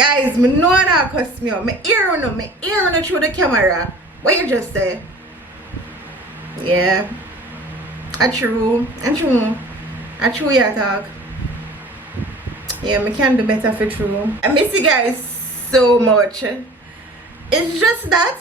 Guys, me know that cuss me out. Me hear no through the camera. What you just say? Yeah. A true you talk. Yeah, me can do better for true. I miss you guys so much. It's just that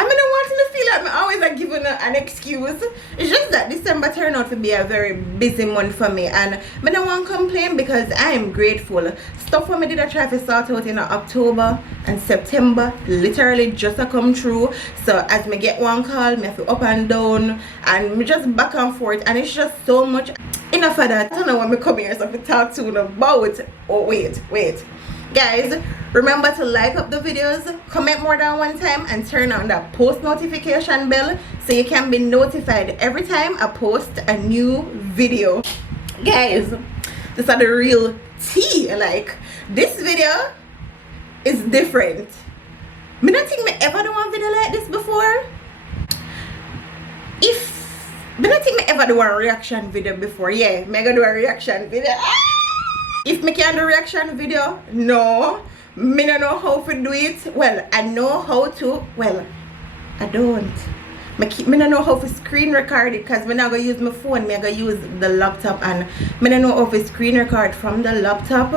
I mean, I want to feel like I'm always like giving an excuse. It's just that December turned out to be a very busy month for me, and I don't want to complain because I am grateful. Stuff when I did I try to start out in October and September literally just come through. So as me get one call, me have to up and down, and me just back and forth, and it's just so much. Enough of that. I don't know when me come here so I talk to you about. Oh wait. Guys, remember to like up the videos, comment more than one time, and turn on that post notification bell so you can be notified every time I post a new video. Guys, this is the real tea. Like, this video is different. I don't think I ever done one video like this before. I don't think I ever do a reaction video before. Yeah, I'm gonna do a reaction video. If me can do reaction video, no. Me don't know how to do it. Well, I know how to. Well, I don't. Me don't know how to screen record it because I'm not going to use my phone. I'm going to use the laptop, and me don't know how to screen record from the laptop.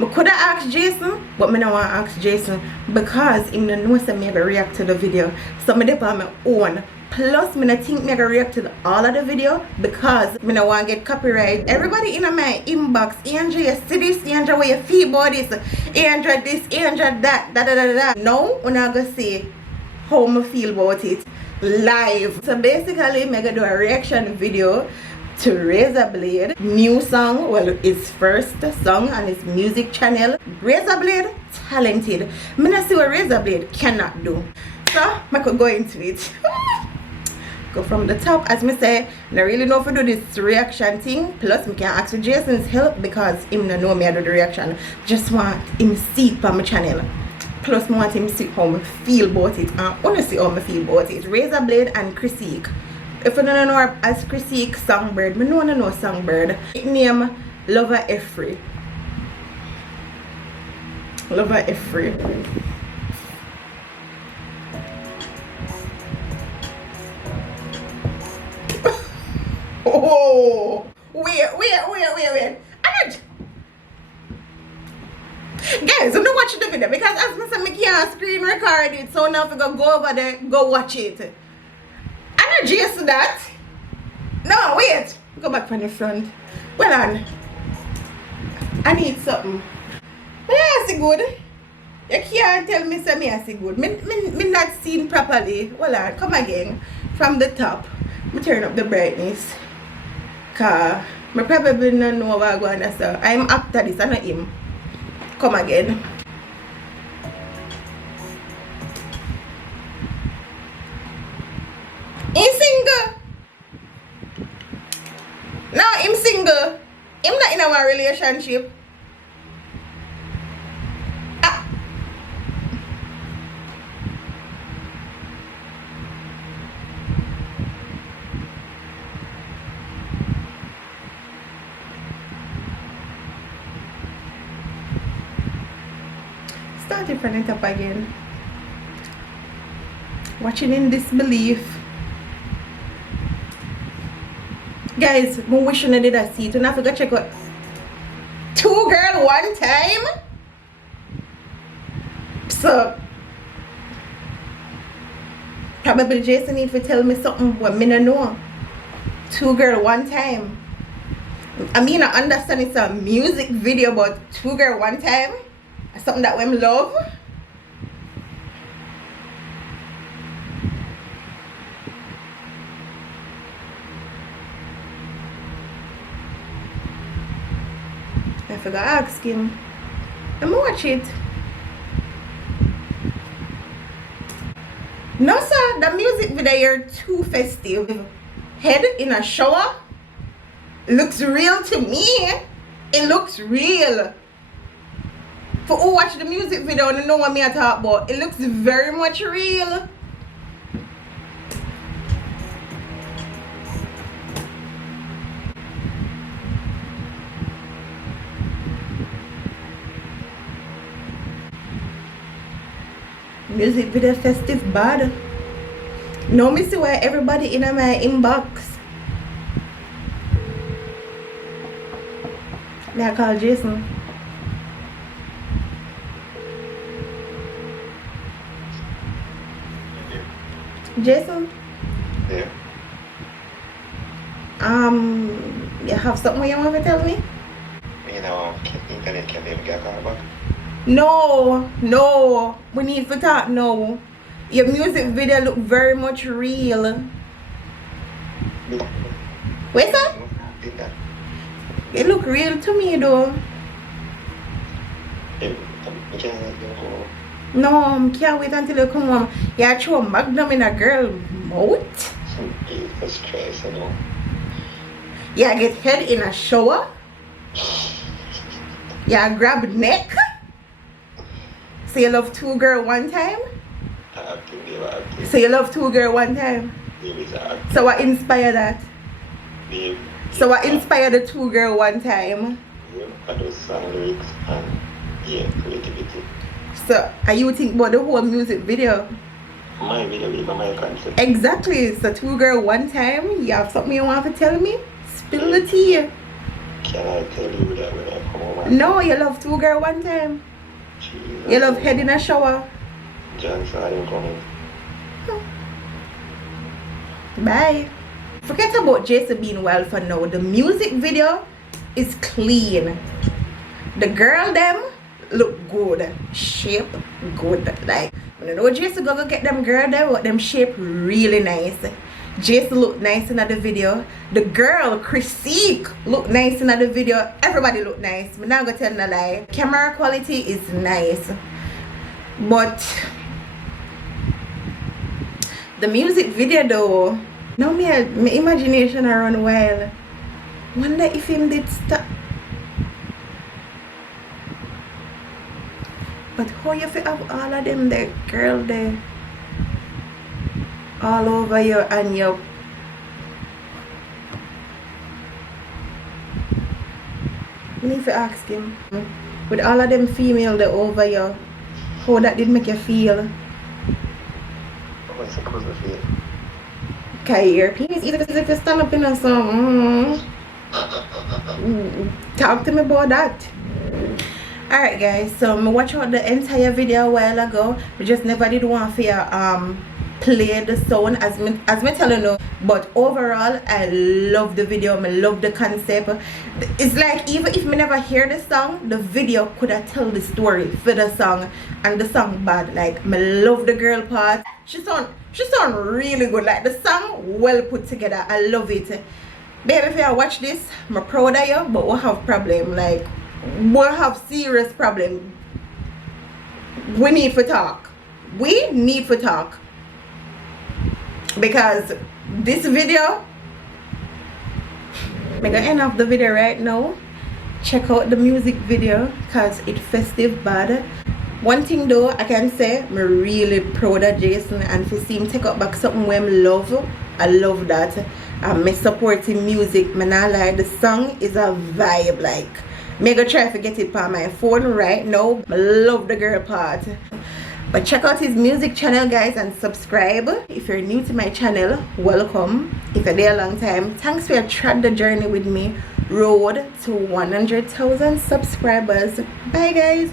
I could have asked Jason, but I don't want to ask Jason because he don't know that I will react to the video. So I do on my own. Plus, I don't think I will react to all of the video because I don't want to get copyright. Everybody in my inbox, Andrew, you see this? Andrew, where you feel about this? Andrew, this, Andrew, that. Now, I'm going to say how I feel about it live. So basically, I'm going to do a reaction video to Razorblade new song. Well, his first song on his music channel. Razorblade talented. I don't see what Razorblade cannot do. So I could go into it. Go from the top. As me say, I don't really know if I do this reaction thing. Plus, I can ask for Jason's help because him don't know me I do the reaction. Just want him see it on my channel. Plus, I want him see how I feel about it. I want to see how I feel about it. Razorblade and Chrissy. If you don't know her as Chrissy Songbird, I know Songbird. Name Lover Effrey. Lover Effrey. Oh, wait. Guys, I'm not watching the video because as I said, I can't screen record it, so now if I go over there, go watch it. I'm not just that. No, wait. Go back from the front. Well on. I need something. But I see good. You can't tell me say I see good. Me not seen properly. Well on, come again. From the top. Me turn up the brightness. Cause I probably don't know what I'm going to say. I'm after this, I'm not him. Come again. He's single. No, I'm single. I'm not in a relationship. Starting from the top again. Watching in disbelief. Guys, I'm wishing I did a see it. And I forgot to check out 2 Girl 1 Time. So probably Jason need to tell me something what me don't know. 2 Girl 1 Time. I mean, I understand it's a music video, but 2 Girl 1 Time. Something that we love. I forgot to ask him. Let me watch it. No sir, the music video here too festive. Head in a shower. Looks real to me. It looks real. For who watch the music video and know what me I talk about, it looks very much real. Music video festive bad. No me see why everybody in my inbox. May I call Jason? Jason? Yeah. You have something you want to tell me? You know, internet can be get call back. No, we need to talk now. Your music video look very much real. Wait, sir? It look real to me though. No, I can't wait until you come home. You throw a magnum in a girl mouth. Jesus Christ, I know. You get head in a shower. You grab neck. So you love two girl one time. So you love two girl one time. So what inspired that? So what inspired the two girl one time? I do song lyrics and creativity. So are you think about the whole music video? My video is my concept. Exactly. So two girl one time. You have something you want to tell me? Spill the tea. Can I tell you that when I come home? No, you love two girl one time. Jesus. You love head in a shower. John saw him coming. Bye. Forget about Jason being well for now. The music video is clean. The girl them look good. Shape good. Like when you know Jason go get them girl them, but them shape really nice. Jason look nice in the video. The girl Chrissy look nice in the video. Everybody look nice. I'm not gonna tell no lie. Camera quality is nice, but the music video though, now my imagination I run wild. Wonder if him did stop. But how you feel have all of them there, girl there, all over you and you. I need to ask him, with all of them female there over you, how that did make you feel? How am I supposed to feel? Okay, your penis either if you stand up in a song. Talk to me about that. Alright guys, so I watched out the entire video a while ago. We just never did want to play the sound as me telling you. But overall I love the video. I love the concept. It's like even if me never hear the song, the video could have tell the story for the song, and the song bad. Like I love the girl part. She sound really good. Like the song well put together. I love it. Baby, if you watch this, I'm proud of you, but we have problem. Like we have serious problem. We need to talk. We need to talk. Because this video, I'm gonna end off the video right now. Check out the music video because it's festive bad. One thing though, I can say I'm really proud of Jason, and to see him take up back something where I love. I love that. I'm supporting music. I'm not lie, the song is a vibe. Like I'm gonna try to get it on my phone right now. I love the girl part. But check out his music channel guys and subscribe. If you're new to my channel, welcome. If you're there a long time, thanks for your tread the journey with me. Road to 100,000 subscribers. Bye guys.